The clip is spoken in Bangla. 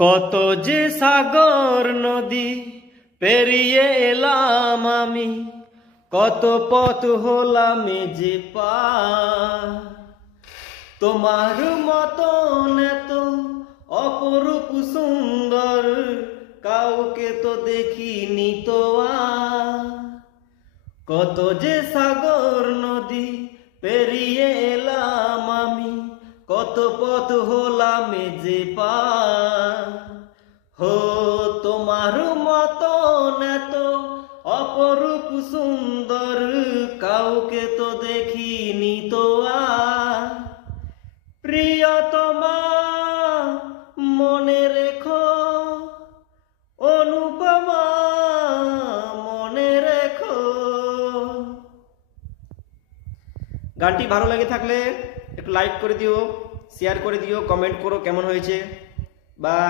কত যে সাগর নদী পেরিয়ে এলাম আমি, কত পথ হলাম যে পার। তোমার মতন এত অপরূপ সুন্দর কাউকে তো দেখিনি তো আর। কত যে সাগর নদী পেরিয়ে এলাম আমি, কত পথ হলাম যে পার। হো তোমার মতন এত অপরূপ সুন্দর কাউকে তো দেখিনি তো আর। প্রিয়তমা মনে রেখো, অনুপমা মনে রেখো। গানটি ভালো লাগে থাকলে একটু লাইক করে দিও, শেয়ার করে দিও, কমেন্ট করো কেমন হয়েছে। বা